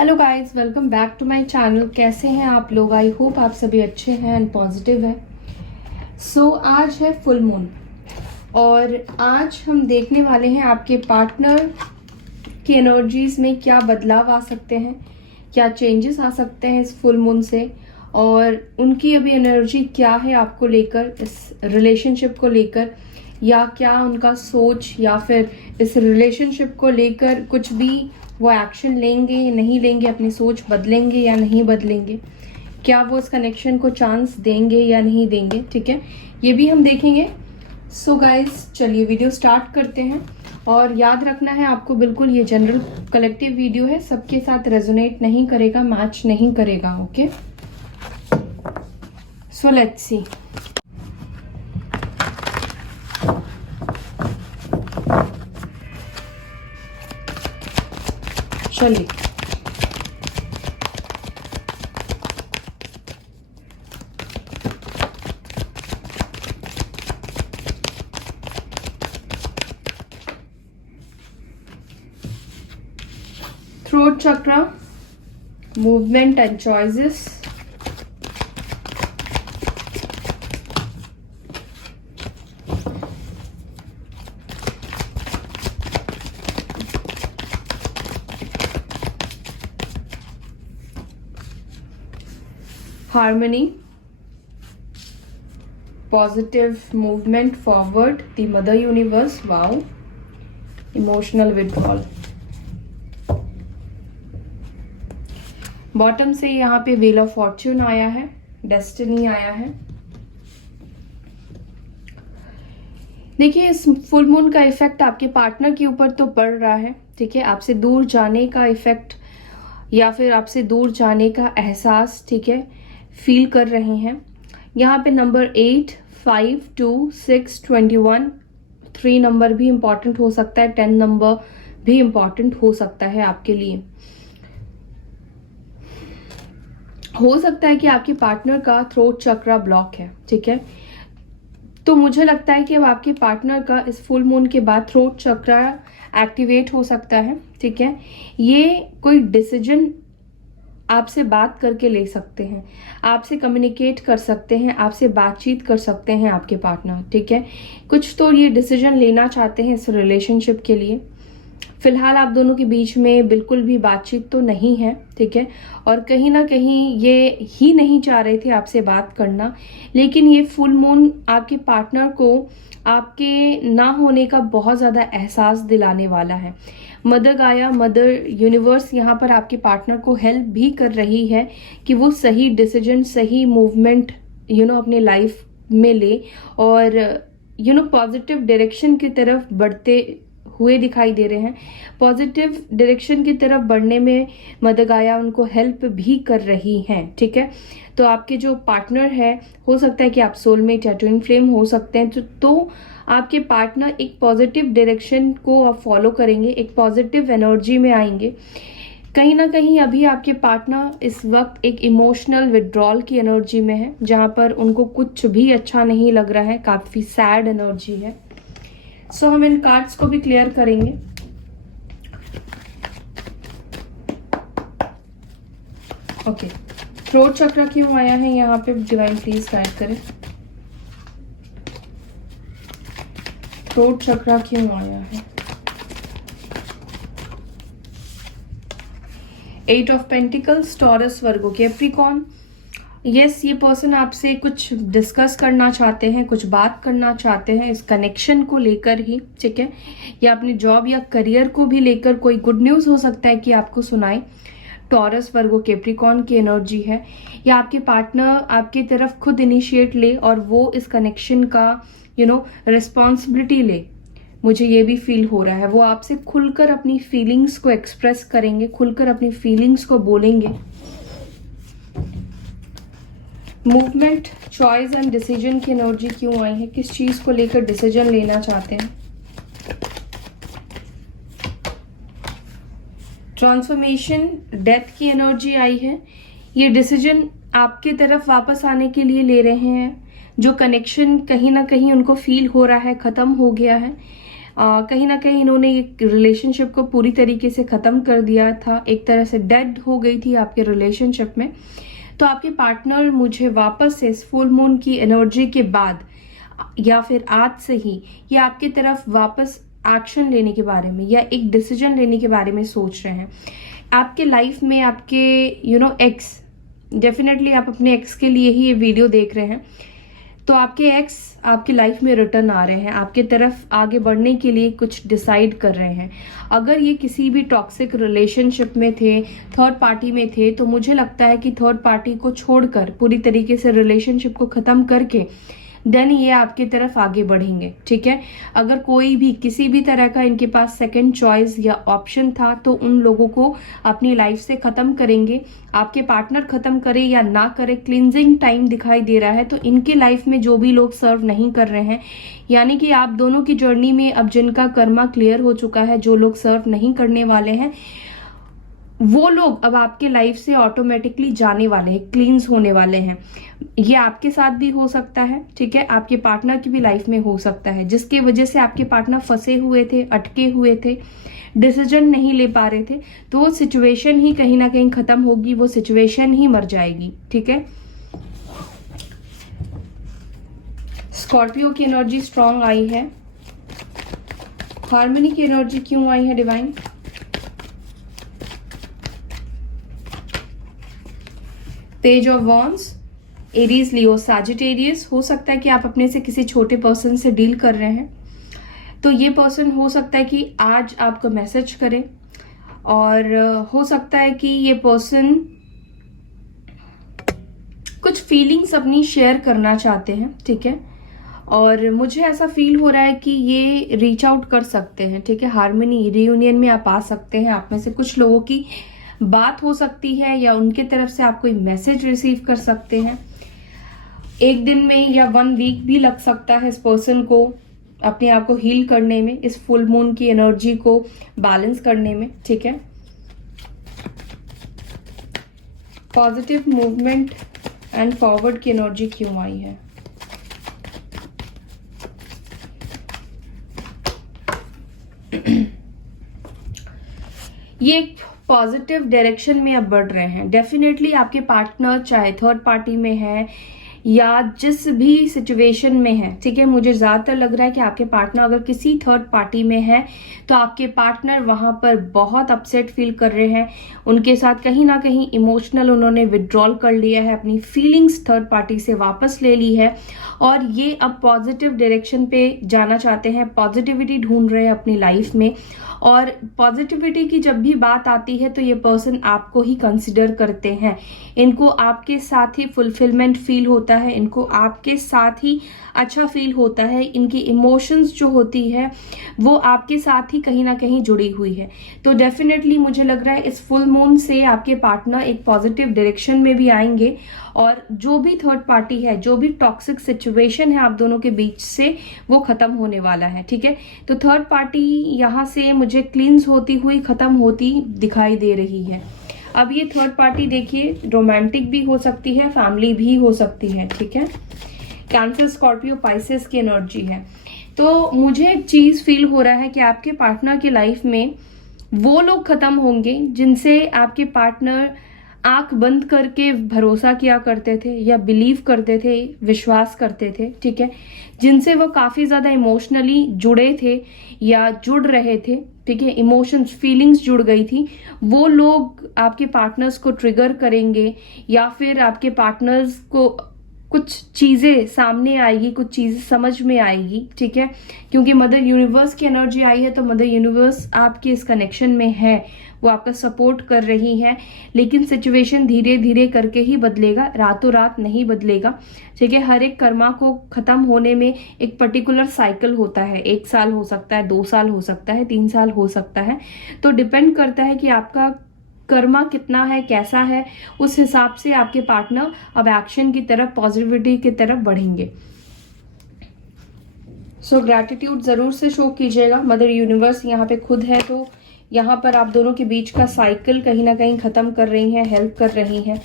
Hello guys, welcome back to my channel. कैसे हैं आप लोग? आई होप आप सभी अच्छे हैं एंड पॉजिटिव हैं। आज है फुल मून और आज हम देखने वाले हैं आपके पार्टनर की एनर्जीज में क्या बदलाव आ सकते हैं, क्या चेंजेस आ सकते हैं इस फुल मून से, और उनकी अभी एनर्जी क्या है आपको लेकर, इस रिलेशनशिप को लेकर, या क्या उनका सोच या फिर इस रिलेशनशिप को लेकर कुछ भी वो एक्शन लेंगे या नहीं लेंगे, अपनी सोच बदलेंगे या नहीं बदलेंगे, क्या वो इस कनेक्शन को चांस देंगे या नहीं देंगे। ठीक है, ये भी हम देखेंगे। गाइस, चलिए वीडियो स्टार्ट करते हैं। और याद रखना है आपको, बिल्कुल ये जनरल कलेक्टिव वीडियो है, सबके साथ रेजोनेट नहीं करेगा, मैच नहीं करेगा। Okay, let's see. चलिए, throat chakra, movement and choices, harmony, positive movement forward, the mother universe, wow, emotional withdrawal। Bottom से यहाँ पे व्हील ऑफ फॉर्च्यून आया है, डेस्टिनी आया है। देखिए, इस फुल मून का इफेक्ट आपके पार्टनर के ऊपर तो पड़ रहा है। ठीक है, आपसे दूर जाने का इफेक्ट या फिर आपसे दूर जाने का एहसास, ठीक है, फील कर रहे हैं। यहाँ पे नंबर 8, 5, 2, 6, 21, 3 नंबर भी इम्पॉर्टेंट हो सकता है, 10 नंबर भी इम्पॉर्टेंट हो सकता है आपके लिए। हो सकता है कि आपके पार्टनर का थ्रोट चक्रा ब्लॉक है। ठीक है, तो मुझे लगता है कि अब आपके पार्टनर का इस फुल मून के बाद थ्रोट चक्रा एक्टिवेट हो सकता है। ठीक है, ये कोई डिसीजन आपसे बात करके ले सकते हैं, आपसे कम्युनिकेट कर सकते हैं, आपसे बातचीत कर सकते हैं आपके पार्टनर। ठीक है, कुछ तो ये डिसीजन लेना चाहते हैं इस रिलेशनशिप के लिए। फिलहाल आप दोनों के बीच में बिल्कुल भी बातचीत तो नहीं है। ठीक है, और कहीं ना कहीं ये ही नहीं चाह रहे थे आपसे बात करना, लेकिन ये फुल मून आपके पार्टनर को आपके ना होने का बहुत ज़्यादा एहसास दिलाने वाला है। मदर गाया, मदर यूनिवर्स यहाँ पर आपके पार्टनर को हेल्प भी कर रही है कि वो सही डिसीजन, सही मूवमेंट अपने लाइफ में ले और पॉजिटिव डायरेक्शन की तरफ बढ़ते हुए दिखाई दे रहे हैं। पॉजिटिव डायरेक्शन की तरफ बढ़ने में मदर गाया उनको हेल्प भी कर रही हैं। ठीक है, तो आपके जो पार्टनर है, हो सकता है कि आप सोलमेट या ट्विन फ्लेम हो सकते हैं, तो आपके पार्टनर एक पॉजिटिव डायरेक्शन को आप फॉलो करेंगे, एक पॉजिटिव एनर्जी में आएंगे। कहीं ना कहीं अभी आपके पार्टनर इस वक्त एक इमोशनल विड्रॉल की एनर्जी में है, जहां पर उनको कुछ भी अच्छा नहीं लग रहा है, काफी सैड एनर्जी है। हम इन कार्ड्स को भी क्लियर करेंगे। ओके, थ्रोट चक्र क्यों आया है यहाँ पे? डिवाइन प्लीज गाइड करें। थ्रोट चक्र क्यों आया है? 8 of pentacles, taurus, Virgo, Capricorn. Yes, ये पर्सन आपसे कुछ डिस्कस करना चाहते हैं, कुछ बात करना चाहते हैं इस कनेक्शन को लेकर ही। ठीक है, या अपनी जॉब या करियर को भी लेकर कोई गुड न्यूज़ हो सकता है कि आपको सुनाए। टॉरस, वर्गो, कैप्रिकॉर्न की एनर्जी है, या आपके पार्टनर आपकी तरफ खुद इनिशिएट ले और वो इस कनेक्शन का रिस्पॉन्सिबिलिटी ले। मुझे ये भी फील हो रहा है वो आपसे खुलकर अपनी फीलिंग्स को एक्सप्रेस करेंगे, खुलकर अपनी फीलिंग्स को बोलेंगे। मूवमेंट, चॉइस एंड डिसीजन की एनर्जी क्यों आई है? किस चीज को लेकर डिसीजन लेना चाहते हैं? ट्रांसफॉर्मेशन, डेथ की एनर्जी आई है। ये डिसीजन आपके तरफ वापस आने के लिए ले रहे हैं। जो कनेक्शन कहीं ना कहीं उनको फील हो रहा है खत्म हो गया है, कहीं ना कहीं इन्होंने एक रिलेशनशिप को पूरी तरीके से ख़त्म कर दिया था, एक तरह से डेड हो गई थी आपके रिलेशनशिप में। तो आपके पार्टनर मुझे वापस से इस फुल मून की एनर्जी के बाद या फिर आज से ही ये आपकी तरफ वापस एक्शन लेने के बारे में या एक डिसीजन लेने के बारे में सोच रहे हैं। आपके लाइफ में आपके एक्स, डेफिनेटली आप अपने एक्स के लिए ही ये वीडियो देख रहे हैं, तो आपके एक्स आपकी लाइफ में रिटर्न आ रहे हैं, आपके तरफ आगे बढ़ने के लिए कुछ डिसाइड कर रहे हैं। अगर ये किसी भी टॉक्सिक रिलेशनशिप में थे, थर्ड पार्टी में थे, तो मुझे लगता है कि थर्ड पार्टी को छोड़कर पूरी तरीके से रिलेशनशिप को ख़त्म करके देन ये आपकी तरफ आगे बढ़ेंगे, ठीक है। अगर कोई भी किसी भी तरह का इनके पास सेकंड चॉइस या ऑप्शन था तो उन लोगों को अपनी लाइफ से ख़त्म करेंगे। आपके पार्टनर ख़त्म करे या ना करे, क्लिनजिंग टाइम दिखाई दे रहा है। तो इनके लाइफ में जो भी लोग सर्व नहीं कर रहे हैं, यानी कि आप दोनों की जर्नी में अब जिनका कर्मा क्लियर हो चुका है, जो लोग सर्व नहीं करने वाले हैं, वो लोग अब आपके लाइफ से ऑटोमेटिकली जाने वाले हैं, क्लींस होने वाले हैं। ये आपके साथ भी हो सकता है, ठीक है, आपके पार्टनर की भी लाइफ में हो सकता है, जिसकी वजह से आपके पार्टनर फंसे हुए थे, अटके हुए थे, डिसीजन नहीं ले पा रहे थे। तो वो सिचुएशन ही कहीं ना कहीं खत्म होगी, वो सिचुएशन ही मर जाएगी, ठीक है। स्कॉर्पियो की एनर्जी स्ट्रांग आई है। हार्मनी की एनर्जी क्यों आई है divine? Page of wands, Aries, Leo, Sagittarius. हो सकता है कि आप अपने से किसी छोटे पर्सन से डील कर रहे हैं, तो ये पर्सन हो सकता है कि आज आपको मैसेज करे, और हो सकता है कि ये पर्सन कुछ फीलिंग्स अपनी शेयर करना चाहते हैं, ठीक है। और मुझे ऐसा फील हो रहा है कि ये रीच आउट कर सकते हैं, ठीक है। हार्मनी रियूनियन में आप आ सकते हैं। आप में से कुछ लोगों की बात हो सकती है या उनके तरफ से आप कोई मैसेज रिसीव कर सकते हैं। एक दिन में या 1 वीक भी लग सकता है इस पर्सन को अपने आप को हील करने में, इस फुल मून की एनर्जी को बैलेंस करने में, ठीक है। पॉजिटिव मूवमेंट एंड फॉरवर्ड की एनर्जी क्यों आई है? ये एक पॉजिटिव डायरेक्शन में अब बढ़ रहे हैं। डेफिनेटली आपके पार्टनर चाहे थर्ड पार्टी में है या जिस भी सिचुएशन में है, ठीक है, मुझे ज़्यादातर लग रहा है कि आपके पार्टनर अगर किसी थर्ड पार्टी में है तो आपके पार्टनर वहाँ पर बहुत अपसेट फील कर रहे हैं। उनके साथ कहीं ना कहीं इमोशनल उन्होंने विड्रॉल कर लिया है, अपनी फीलिंग्स थर्ड पार्टी से वापस ले ली है, और ये अब पॉजिटिव डायरेक्शन पे जाना चाहते हैं, पॉजिटिविटी ढूंढ रहे हैं अपनी लाइफ में। और पॉजिटिविटी की जब भी बात आती है तो ये पर्सन आपको ही कंसिडर करते हैं। इनको आपके साथ ही फुलफिलमेंट फील होता है, इनको आपके साथ ही अच्छा फील होता है। इनकी इमोशंस जो होती है वो आपके साथ ही कहीं ना कहीं जुड़ी हुई है। तो डेफिनेटली मुझे लग रहा है इस फुल मून से आपके पार्टनर एक पॉजिटिव डायरेक्शन में भी आएंगे, और जो भी थर्ड पार्टी है, जो भी टॉक्सिक सिचुएशन है आप दोनों के बीच से, वो खत्म होने वाला है, ठीक है। तो थर्ड पार्टी यहाँ से मुझे क्लींस होती हुई खत्म होती दिखाई दे रही है। अब ये थर्ड पार्टी देखिए रोमांटिक भी हो सकती है, फैमिली भी हो सकती है, ठीक है। कैंसर, स्कॉर्पियो, पाइसेस की एनर्जी है। तो मुझे एक चीज फील हो रहा है कि आपके पार्टनर की लाइफ में वो लोग खत्म होंगे जिनसे आपके पार्टनर आंख बंद करके भरोसा किया करते थे या बिलीव करते थे, विश्वास करते थे, ठीक है, जिनसे वो काफी ज्यादा इमोशनली जुड़े थे या जुड़ रहे थे, ठीक है, इमोशंस, फीलिंग्स जुड़ गई थी। वो लोग आपके पार्टनर्स को ट्रिगर करेंगे या फिर आपके पार्टनर्स को कुछ चीजें सामने आएगी, कुछ चीजें समझ में आएगी, ठीक है, क्योंकि मदर यूनिवर्स की एनर्जी आई है। तो मदर यूनिवर्स आपके इस कनेक्शन में है, वो आपका सपोर्ट कर रही है, लेकिन सिचुएशन धीरे धीरे करके ही बदलेगा, रातों रात नहीं बदलेगा, ठीक है। हर एक कर्मा को खत्म होने में एक पर्टिकुलर साइकिल होता है, 1 साल हो सकता है, 2 साल हो सकता है, 3 साल हो सकता है। तो डिपेंड करता है कि आपका कर्मा कितना है, कैसा है, उस हिसाब से आपके पार्टनर अब एक्शन की तरफ, पॉजिटिविटी की तरफ बढ़ेंगे। सो ग्रैटिट्यूड जरूर से शो कीजिएगा। मदर यूनिवर्स यहाँ पे खुद है, तो यहाँ पर आप दोनों के बीच का साइकिल कहीं ना कहीं खत्म कर रही हैं, हेल्प कर रही हैं।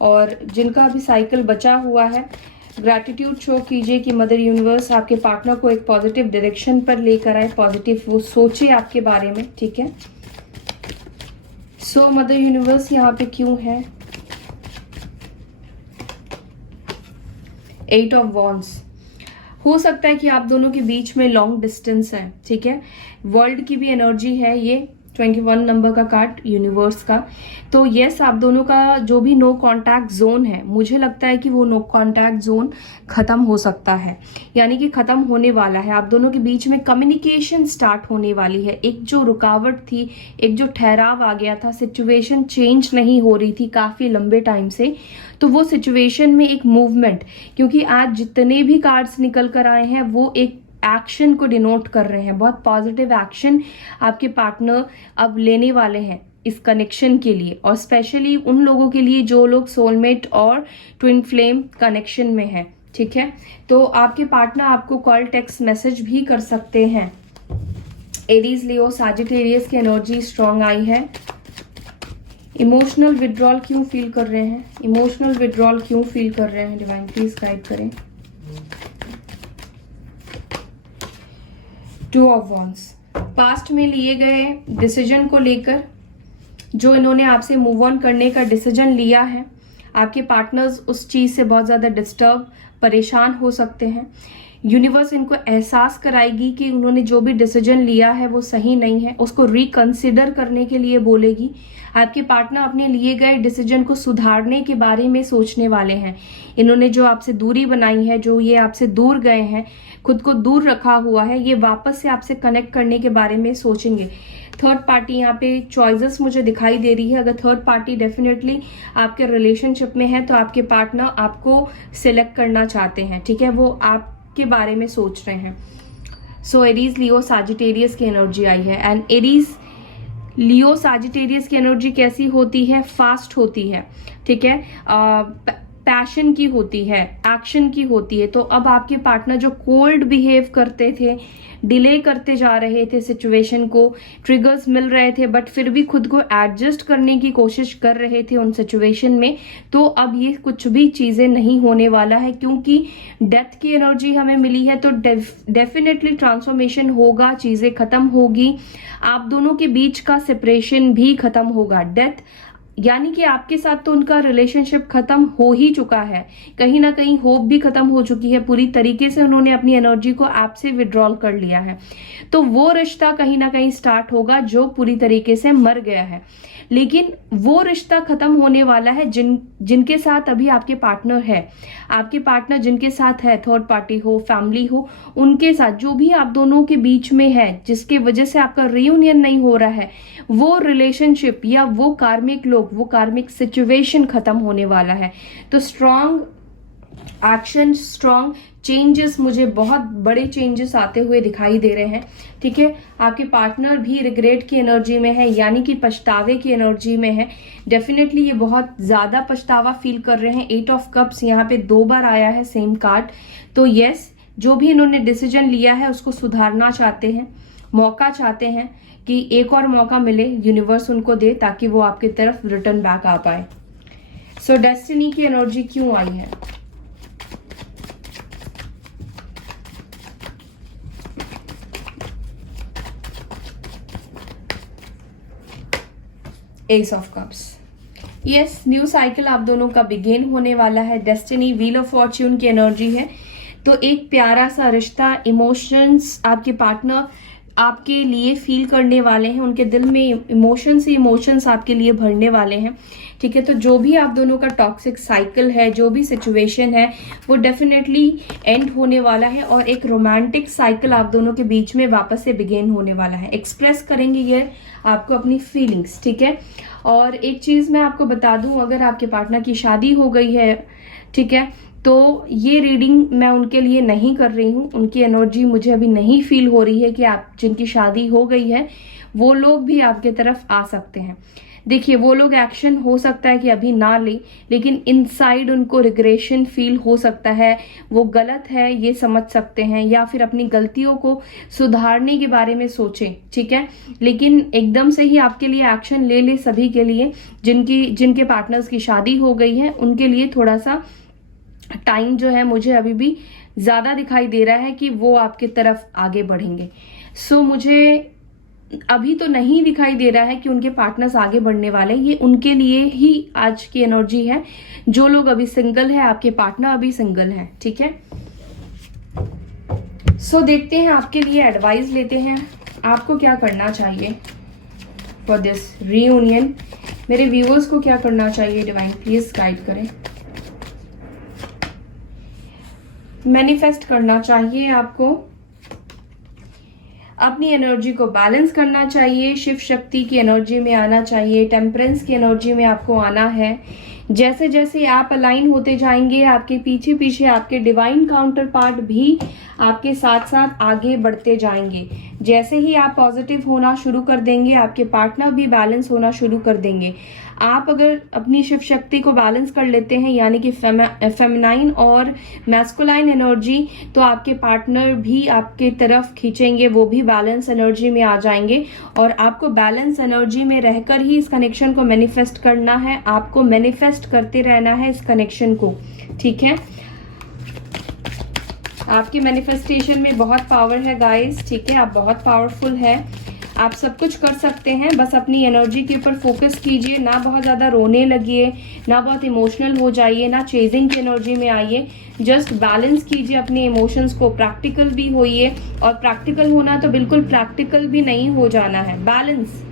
और जिनका अभी साइकिल बचा हुआ है ग्रैटिट्यूड शो कीजिए कि मदर यूनिवर्स आपके पार्टनर को एक पॉजिटिव डायरेक्शन पर लेकर आए, पॉजिटिव वो सोचे आपके बारे में, ठीक है। सो मदर यूनिवर्स यहाँ पे क्यों है? 8 ऑफ वॉन्ड्स। हो सकता है कि आप दोनों के बीच में लॉन्ग डिस्टेंस है, ठीक है। वर्ल्ड की भी एनर्जी है ये, 21 नंबर का कार्ड यूनिवर्स का। तो यस, आप दोनों का जो भी नो कांटेक्ट जोन है, मुझे लगता है कि वो नो कांटेक्ट जोन खत्म हो सकता है, यानी कि खत्म होने वाला है। आप दोनों के बीच में कम्युनिकेशन स्टार्ट होने वाली है। एक जो रुकावट थी, एक जो ठहराव आ गया था, सिचुएशन चेंज नहीं हो रही थी काफी लंबे टाइम से, तो वो सिचुएशन में एक मूवमेंट, क्योंकि आज जितने भी कार्ड्स निकल कर आए हैं वो एक एक्शन को डिनोट कर रहे हैं। बहुत पॉजिटिव एक्शन आपके पार्टनर अब लेने वाले हैं इस कनेक्शन के लिए, और स्पेशली उन लोगों के लिए जो लोग सोलमेट और ट्विन फ्लेम कनेक्शन में है, ठीक है। तो आपके पार्टनर आपको कॉल, टेक्स्ट मैसेज भी कर सकते हैं। एरीज, लियो, सैजिटेरियस की एनर्जी स्ट्रांग आई है। इमोशनल विड्रॉल क्यों फील कर रहे हैं? इमोशनल विड्रॉल क्यों फील कर रहे हैं? डिवाइन प्लीज गाइड करें। 2 ऑफ वॉन्ड्स। पास्ट में लिए गए डिसीजन को लेकर जो इन्होंने आपसे मूव ऑन करने का डिसीजन लिया है, आपके पार्टनर्स उस चीज से बहुत ज्यादा डिस्टर्ब, परेशान हो सकते हैं। यूनिवर्स इनको एहसास कराएगी कि उन्होंने जो भी डिसीजन लिया है वो सही नहीं है, उसको रिकंसिडर करने के लिए बोलेगी। आपके पार्टनर अपने लिए गए डिसीजन को सुधारने के बारे में सोचने वाले हैं। इन्होंने जो आपसे दूरी बनाई है, जो ये आपसे दूर गए हैं, खुद को दूर रखा हुआ है, ये वापस से आपसे कनेक्ट करने के बारे में सोचेंगे। थर्ड पार्टी यहाँ पे चॉइसेस मुझे दिखाई दे रही है। अगर थर्ड पार्टी डेफिनेटली आपके रिलेशनशिप में है तो आपके पार्टनर आपको सिलेक्ट करना चाहते हैं, ठीक है, वो आपके बारे में सोच रहे हैं। सो एरीज, लियो, सैजिटेरियस की एनर्जी आई है। एंड एरीज, लियो, सैजिटेरियस की एनर्जी कैसी होती है? फास्ट होती है, ठीक है, पैशन की होती है, एक्शन की होती है। तो अब आपके पार्टनर जो कोल्ड बिहेव करते थे, डिले करते जा रहे थे सिचुएशन को, ट्रिगर्स मिल रहे थे बट फिर भी खुद को एडजस्ट करने की कोशिश कर रहे थे उन सिचुएशन में, तो अब ये कुछ भी चीजें नहीं होने वाला है, क्योंकि डेथ की एनर्जी हमें मिली है। तो डेफिनेटली ट्रांसफॉर्मेशन होगा, चीजें खत्म होगी, आप दोनों के बीच का सेपरेशन भी खत्म होगा। डेथ यानी कि आपके साथ तो उनका रिलेशनशिप खत्म हो ही चुका है, कहीं ना कहीं होप भी खत्म हो चुकी है, पूरी तरीके से उन्होंने अपनी एनर्जी को आप से विड्रॉल कर लिया है। तो वो रिश्ता कहीं ना कहीं स्टार्ट होगा जो पूरी तरीके से मर गया है, लेकिन वो रिश्ता खत्म होने वाला है जिनके साथ अभी आपके पार्टनर है। आपके पार्टनर जिनके साथ है, थर्ड पार्टी हो, फैमिली हो, उनके साथ जो भी आप दोनों के बीच में है, जिसके वजह से आपका रियूनियन नहीं हो रहा है, वो रिलेशनशिप या वो कार्मिक लोग, वो कार्मिक सिचुएशन खत्म होने वाला है। तो स्ट्रॉन्ग एक्शन, स्ट्रॉन्ग चेंजेस, मुझे बहुत बड़े चेंजेस आते हुए दिखाई दे रहे हैं, ठीक है। आपके पार्टनर भी रिग्रेट की एनर्जी में है, यानी कि पछतावे की एनर्जी में है। डेफिनेटली ये बहुत ज्यादा पछतावा फील कर रहे हैं। 8 ऑफ कप्स यहाँ पे 2 बार आया है सेम कार्ड। तो यस, जो भी इन्होंने डिसीजन लिया है उसको सुधारना चाहते हैं, मौका चाहते हैं कि एक और मौका मिले, यूनिवर्स उनको दे ताकि वो आपकी तरफ रिटर्न बैक आ पाए। सो डेस्टिनी की एनर्जी क्यों आई है? S of cups. Yes, new cycle आप दोनों का बिगेन होने वाला है। डेस्टिनी, व्हील ऑफ फॉर्च्यून की एनर्जी है। तो एक प्यारा सा रिश्ता, इमोशंस आपके पार्टनर आपके लिए फील करने वाले हैं, उनके दिल में इमोशंस ही इमोशंस आपके लिए भरने वाले हैं, ठीक है। तो जो भी आप दोनों का टॉक्सिक साइकिल है, जो भी सिचुएशन है, वो डेफिनेटली एंड होने वाला है और एक रोमांटिक साइकिल आप दोनों के बीच में वापस से बिगेन होने वाला है। एक्सप्रेस करेंगे ये आपको अपनी फीलिंग्स, ठीक है। और एक चीज मैं आपको बता दूं, अगर आपके पार्टनर की शादी हो गई है, ठीक है, तो ये रीडिंग मैं उनके लिए नहीं कर रही हूँ। उनकी एनर्जी मुझे अभी नहीं फील हो रही है कि आप जिनकी शादी हो गई है वो लोग भी आपके तरफ आ सकते हैं। देखिए, वो लोग एक्शन हो सकता है कि अभी ना ले, लेकिन इनसाइड उनको रिग्रेशन फील हो सकता है, वो गलत है ये समझ सकते हैं, या फिर अपनी गलतियों को सुधारने के बारे में सोचें, ठीक है। लेकिन एकदम से ही आपके लिए एक्शन ले ले सभी के लिए, जिनके पार्टनर्स की शादी हो गई है उनके लिए थोड़ा सा टाइम जो है मुझे अभी भी ज़्यादा दिखाई दे रहा है कि वो आपके तरफ आगे बढ़ेंगे। सो मुझे अभी तो नहीं दिखाई दे रहा है कि उनके पार्टनर्स आगे बढ़ने वाले हैं। ये उनके लिए ही आज की एनर्जी है। जो लोग अभी सिंगल है, आपके पार्टनर अभी सिंगल है, ठीक है। सो देखते हैं, आपके लिए एडवाइस लेते हैं, आपको क्या करना चाहिए फॉर दिस रीयूनियन। मेरे व्यूअर्स को क्या करना चाहिए, डिवाइन प्लीज गाइड करें। मैनिफेस्ट करना चाहिए आपको, अपनी एनर्जी को बैलेंस करना चाहिए, शिव शक्ति की एनर्जी में आना चाहिए, टेम्परेंस की एनर्जी में आपको आना है। जैसे जैसे आप अलाइन होते जाएंगे, आपके पीछे पीछे आपके डिवाइन काउंटर पार्ट भी आपके साथ साथ आगे बढ़ते जाएंगे। जैसे ही आप पॉजिटिव होना शुरू कर देंगे, आपके पार्टनर भी बैलेंस होना शुरू कर देंगे। आप अगर अपनी शिव शक्ति को बैलेंस कर लेते हैं, यानी कि फेमिनाइन और मैस्कुलाइन एनर्जी, तो आपके पार्टनर भी आपके तरफ खींचेंगे, वो भी बैलेंस एनर्जी में आ जाएंगे। और आपको बैलेंस एनर्जी में रहकर ही इस कनेक्शन को मैनिफेस्ट करना है, आपको मैनिफेस्ट करते रहना है इस कनेक्शन को, ठीक है। आपकी मैनिफेस्टेशन में बहुत पावर है गाइस, ठीक है, आप बहुत पावरफुल है, आप सब कुछ कर सकते हैं। बस अपनी एनर्जी के ऊपर फोकस कीजिए, ना बहुत ज़्यादा रोने लगिए, ना बहुत इमोशनल हो जाइए, ना चेजिंग की एनर्जी में आइए। जस्ट बैलेंस कीजिए अपने इमोशंस को, प्रैक्टिकल भी होइए। और प्रैक्टिकल होना तो बिल्कुल प्रैक्टिकल भी नहीं हो जाना है, बैलेंस।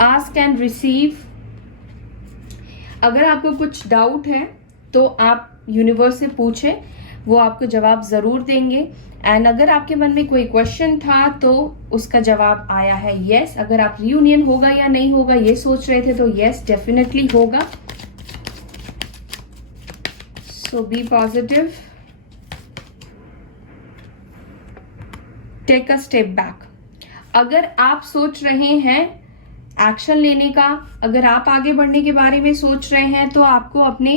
Ask and receive. अगर आपको कुछ डाउट है तो आप यूनिवर्स से पूछें, वो आपको जवाब जरूर देंगे। एंड अगर आपके मन में कोई क्वेश्चन था तो उसका जवाब आया है यस। अगर आप रियूनियन होगा या नहीं होगा ये सोच रहे थे तो यस, डेफिनेटली होगा। So be positive, take a step back. अगर आप सोच रहे हैं एक्शन लेने का, अगर आप आगे बढ़ने के बारे में सोच रहे हैं, तो आपको अपने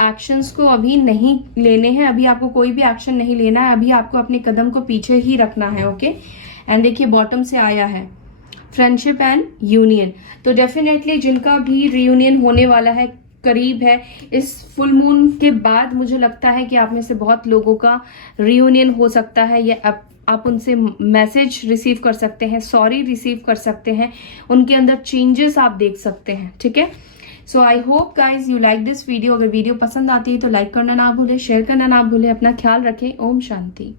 एक्शंस को अभी नहीं लेने हैं। अभी आपको कोई भी एक्शन नहीं लेना है, अभी आपको अपने कदम को पीछे ही रखना है, ओके। एंड देखिए बॉटम से आया है फ्रेंडशिप एंड यूनियन। तो डेफिनेटली जिनका भी रियूनियन होने वाला है, करीब है, इस फुल मून के बाद मुझे लगता है कि आप में से बहुत लोगों का रियूनियन हो सकता है। या आप उनसे मैसेज रिसीव कर सकते हैं, सॉरी रिसीव कर सकते हैं, उनके अंदर चेंजेस आप देख सकते हैं, ठीक है। So I hope guys you like this video. अगर वीडियो पसंद आती है तो लाइक करना ना भूलें, शेयर करना ना भूलें। अपना ख्याल रखें। ओम शांति।